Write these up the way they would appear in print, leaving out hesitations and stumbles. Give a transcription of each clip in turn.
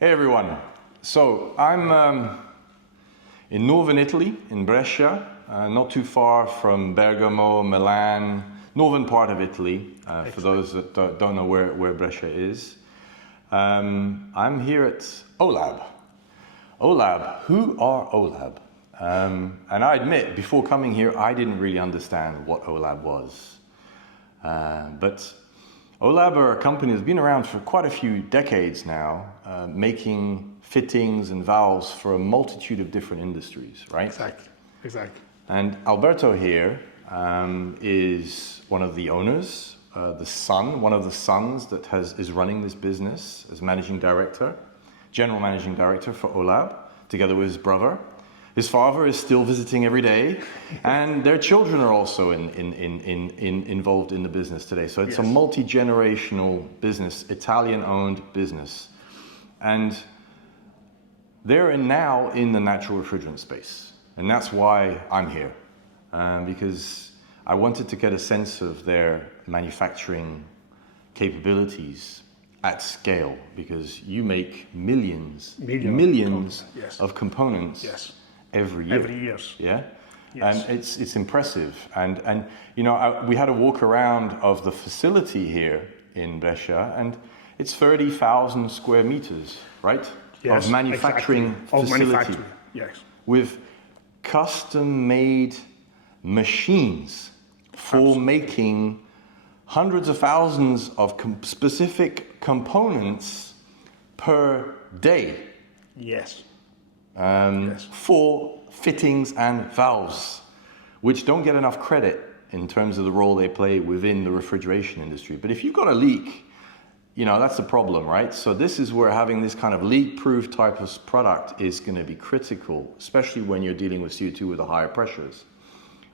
Hey everyone. So I'm in northern Italy, in Brescia, not too far from Bergamo, Milan, northern part of Italy, for those that don't know where Brescia is. I'm here at OLAB. OLAB, who are OLAB? And I admit, before coming here, I didn't really understand what OLAB was. But OLAB are a company that's been around for quite a few decades now, making fittings and valves for a multitude of different industries, right? Exactly. And Alberto here is one of the owners, one of the sons that is running this business as managing director, general managing director for OLAB, together with his brother. His father is still visiting every day, and their children are also involved in the business today. So it's a multi-generational business, Italian-owned business. And they're now in the natural refrigerant space. And that's why I'm here, because I wanted to get a sense of their manufacturing capabilities at scale, because you make millions of components every year. Yeah? Yes. And it's impressive. And you know, we had a walk around of the facility here in Brescia, and it's 30,000 square meters, right? Yes, of manufacturing facility. Yes. With custom-made machines for making hundreds of thousands of specific components per day. Yes. For fittings and valves, which don't get enough credit in terms of the role they play within the refrigeration industry. But if you've got a leak, you know, that's the problem, right? So this is where having this kind of leak-proof type of product is going to be critical, especially when you're dealing with CO2 with the higher pressures,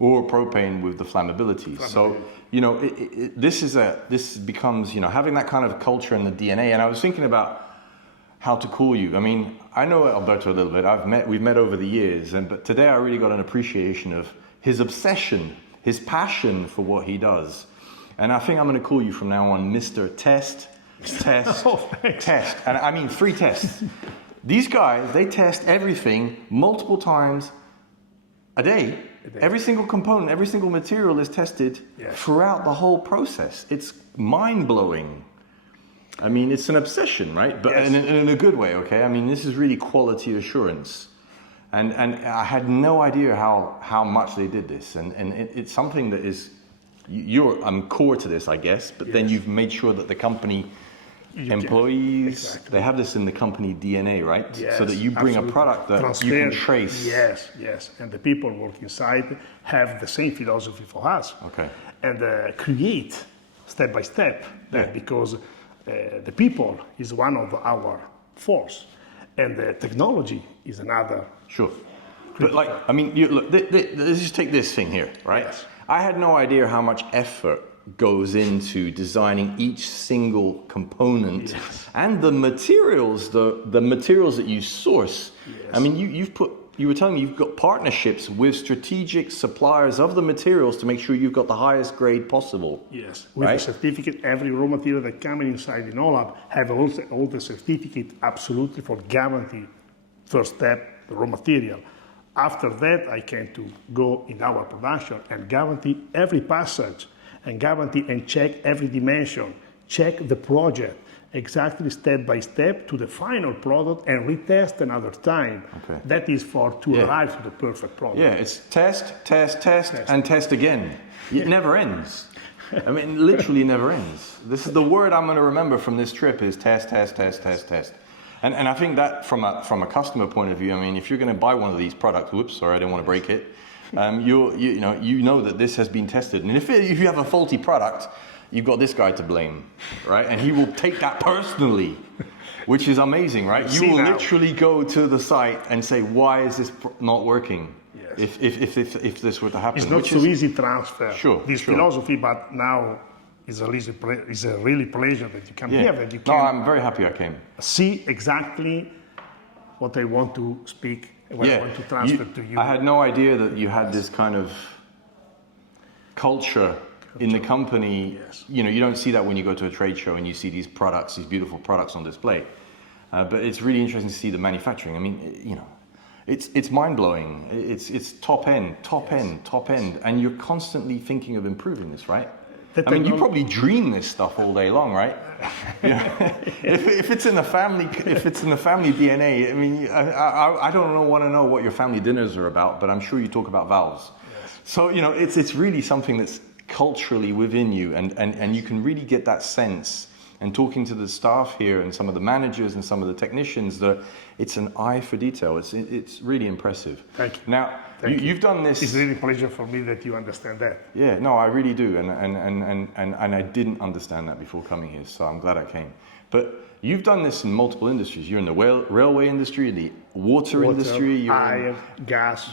or propane with the flammability. So, you know, this becomes, you know, having that kind of culture in the DNA. And I was thinking about how to call you. I mean, I know Alberto a little bit. We've met over the years, but today I really got an appreciation of his obsession, his passion for what he does. And I think I'm going to call you from now on Mr. Test. Test. And I mean 3 tests. These guys, they test everything multiple times a day. Every single component, every single material is tested throughout the whole process. It's mind-blowing. I mean, it's an obsession, right? But in a good way, okay? I mean, this is really quality assurance. And I had no idea how much they did this. And it's something that is, I'm core to this, I guess, but then you've made sure that the company employees, they have this in the company DNA, right? Yes, so that you bring a product that you can trace. Yes. And the people working inside have the same philosophy for us. Okay. And create step by step, because the people is one of our force, and the technology is another. Sure. But like, I mean, look, let's just take this thing here, right? Yes. I had no idea how much effort goes into designing each single component and the materials, the materials that you source. Yes. I mean, you were telling me you've got partnerships with strategic suppliers of the materials to make sure you've got the highest grade possible. Yes, with a certificate, every raw material that comes inside in OLAB have also all the certificate absolutely for guarantee. First step, the raw material. After that, I came to go in our production and guarantee every passage, and guarantee and check every dimension, check the project, exactly step by step to the final product, and retest another time. Okay. That is to arrive to the perfect product. Yeah, it's test, and test again. It never ends. I mean, literally never ends. This is the word I'm going to remember from this trip is test. And I think that from a customer point of view, I mean, if you're going to buy one of these products, whoops, sorry, I didn't want to break it. You know that this has been tested, and if you have a faulty product, you've got this guy to blame, right? And he will take that personally, which is amazing, right? You will literally go to the site and say, "Why is this not working?" Yes. If this were to happen, it's not so easy transfer this philosophy, but now it's a really pleasure that you come here. That you can I'm very happy I came. See exactly what I want to speak. What I want to transfer to you. I had no idea that you had this kind of culture in the company. You know, you don't see that when you go to a trade show and you see these products, these beautiful products on display. But it's really interesting to see the manufacturing. I mean, you know, it's mind-blowing. It's top end, and you're constantly thinking of improving this, right? I mean, you probably dream this stuff all day long, right? You know, if it's in the family, DNA. I mean, I don't want to know what your family dinners are about, but I'm sure you talk about valves. Yes. So you know, it's really something that's culturally within you, and you can really get that sense. And talking to the staff here and some of the managers and some of the technicians, it's an eye for detail. It's really impressive. Thank you. Now, you've done this. It's really a pleasure for me that you understand that. Yeah, no, I really do, and I didn't understand that before coming here, so I'm glad I came. But you've done this in multiple industries. You're in the railway industry, in the water industry, you're iron, gas,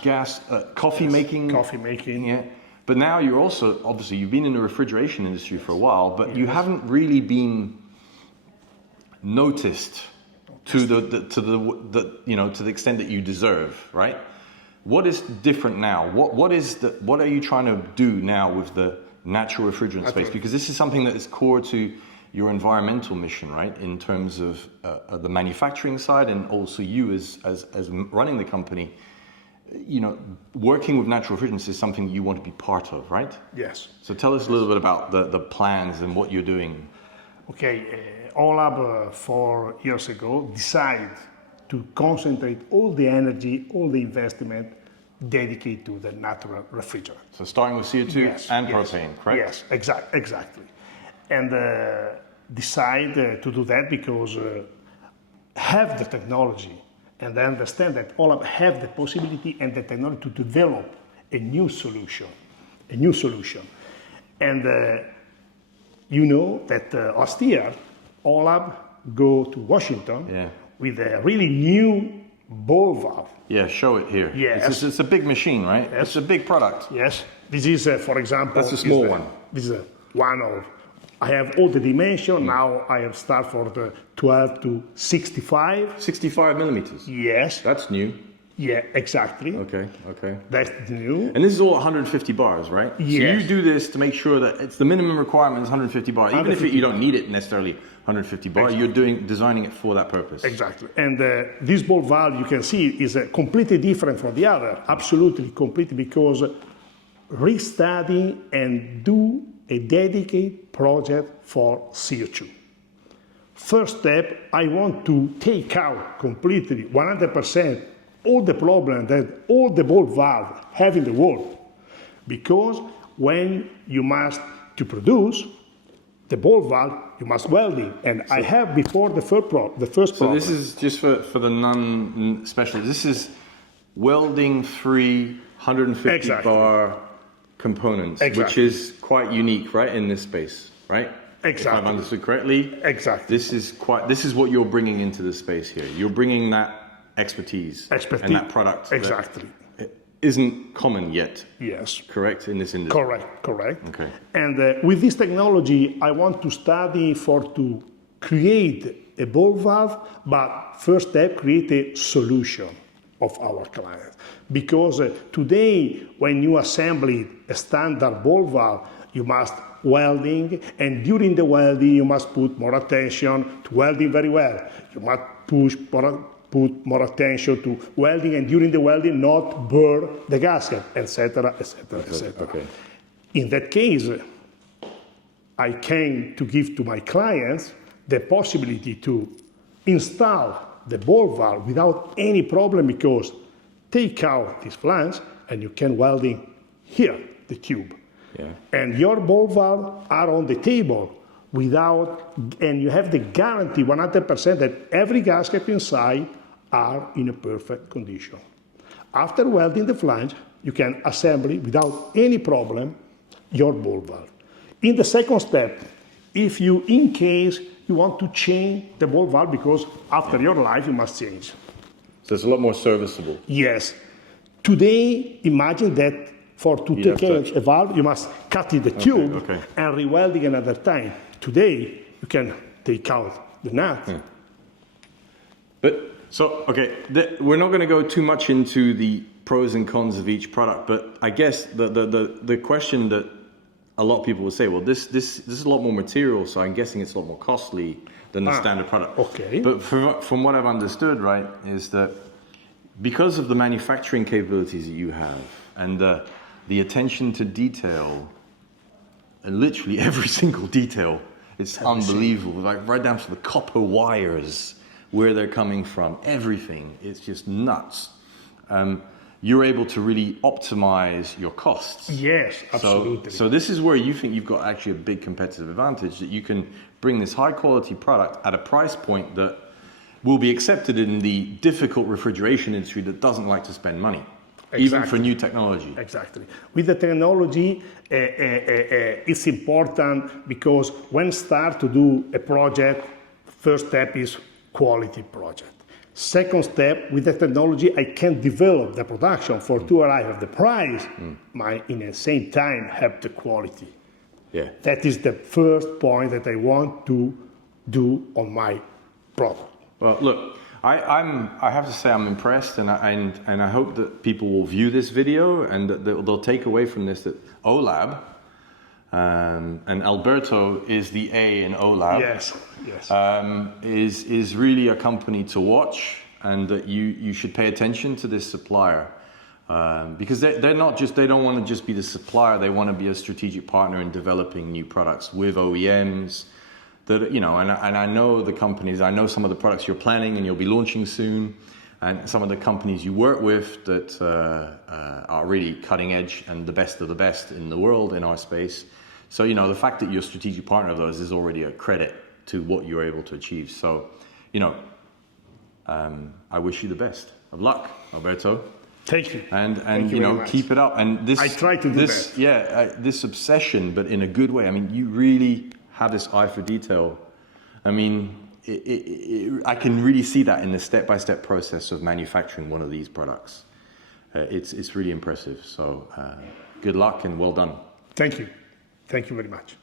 coffee making. Coffee making. Yeah. But now you're also, obviously, you've been in the refrigeration industry for a while, but you haven't really been noticed to the extent that you deserve, right? What is different now? What are you trying to do now with the natural refrigerant space? Because this is something that is core to your environmental mission, right? In terms of the manufacturing side, and also you as running the company. You know, working with natural refrigerants is something you want to be part of, right? Yes. So tell us a little bit about the plans and what you're doing. Okay, OLAB 4 years ago decided to concentrate all the energy, all the investment dedicated to the natural refrigerant. So starting with CO2 and propane, correct? Yes, exactly. And decide to do that because have the technology and I understand that OLAB have the possibility and the technology to develop a new solution. And you know that last year, OLAB go to Washington with a really new ball valve. Yeah, show it here. Yes. It's a big machine, right? Yes. It's a big product. Yes. This is, for example... That's a small one. This is one of... I have all the dimension. Now I have start for the 12 to 65. 65 millimeters? Yes. That's new. Yeah, exactly. Okay. That's new. And this is all 150 bars, right? Yes. So you do this to make sure that it's the minimum requirement is 150 bars. Even if you don't need it necessarily 150 bars, exactly. You're designing it for that purpose. Exactly. And this ball valve, you can see, is completely different from the other. Absolutely completely, because restudy and do a dedicated project for CO2. First step, I want to take out completely, 100%, all the problems that all the ball valves have in the world. Because when you must to produce the ball valve, you must weld it. And I have before the first problem. So this is just for the non-specialists. This is welding-free 150 bar components, which is quite unique, right, in this space, right? Exactly. If I've understood correctly. Exactly. This is what you're bringing into the space here. You're bringing that expertise and that product. Exactly. That isn't common yet. Yes. Correct, in this industry. Correct. Okay. And with this technology, I want to study to create a ball valve, but first step, create a solution of our clients. Because today, when you assemble a standard ball valve, you must welding, and during the welding, you must put more attention to welding very well. You must put more attention to welding, and during the welding, not burn the gasket, etc., etc., etc. Okay. In that case, I came to give to my clients the possibility to install the ball valve without any problem, because take out this flange and you can welding here, the tube. Yeah. And your ball valve are on the table and you have the guarantee 100% that every gasket inside are in a perfect condition. After welding the flange, you can assemble without any problem your ball valve. In the second step, if you, in case you want to change the ball valve, because after your life you must change. So it's a lot more serviceable. Yes. Today, imagine that to take out a valve, you must cut in the tube and re-welding another time. Today, you can take out the nut. Yeah. We're not going to go too much into the pros and cons of each product, but I guess the question that a lot of people will say, well, this is a lot more material, so I'm guessing it's a lot more costly than the standard product. Okay. But from what I've understood, right, is that because of the manufacturing capabilities that you have and the attention to detail, and literally every single detail, it's unbelievable, like right down to the copper wires, where they're coming from, everything, it's just nuts. You're able to really optimize your costs. Yes, absolutely. So this is where you think you've got actually a big competitive advantage, that you can bring this high quality product at a price point that will be accepted in the difficult refrigeration industry that doesn't like to spend money, even for new technology. Exactly. With the technology, it's important because when start to do a project, first step is quality project. Second step, with the technology, I can develop the production for to arrive at the price, in the same time have the quality. Yeah. That is the first point that I want to do on my product. Well, look, I have to say I'm impressed, and I hope that people will view this video and that they'll take away from this that OLAB, and Alberto is the A in OLAB. Yes. Is really a company to watch, and that you should pay attention to this supplier, because they don't want to just be the supplier. They want to be a strategic partner in developing new products with OEMs. That, you know, and I know the companies. I know some of the products you're planning and you'll be launching soon, and some of the companies you work with that are really cutting edge and the best of the best in the world in our space. So, you know, the fact that you're a strategic partner of those is already a credit to what you're able to achieve. So, you know, I wish you the best of luck, Alberto. Thank you. And you know, keep it up. And this, I try to do this, that. yeah, this obsession, but in a good way. I mean, you really have this eye for detail. I mean, I can really see that in the step-by-step process of manufacturing one of these products. It's really impressive. So, good luck and well done. Thank you. Thank you very much.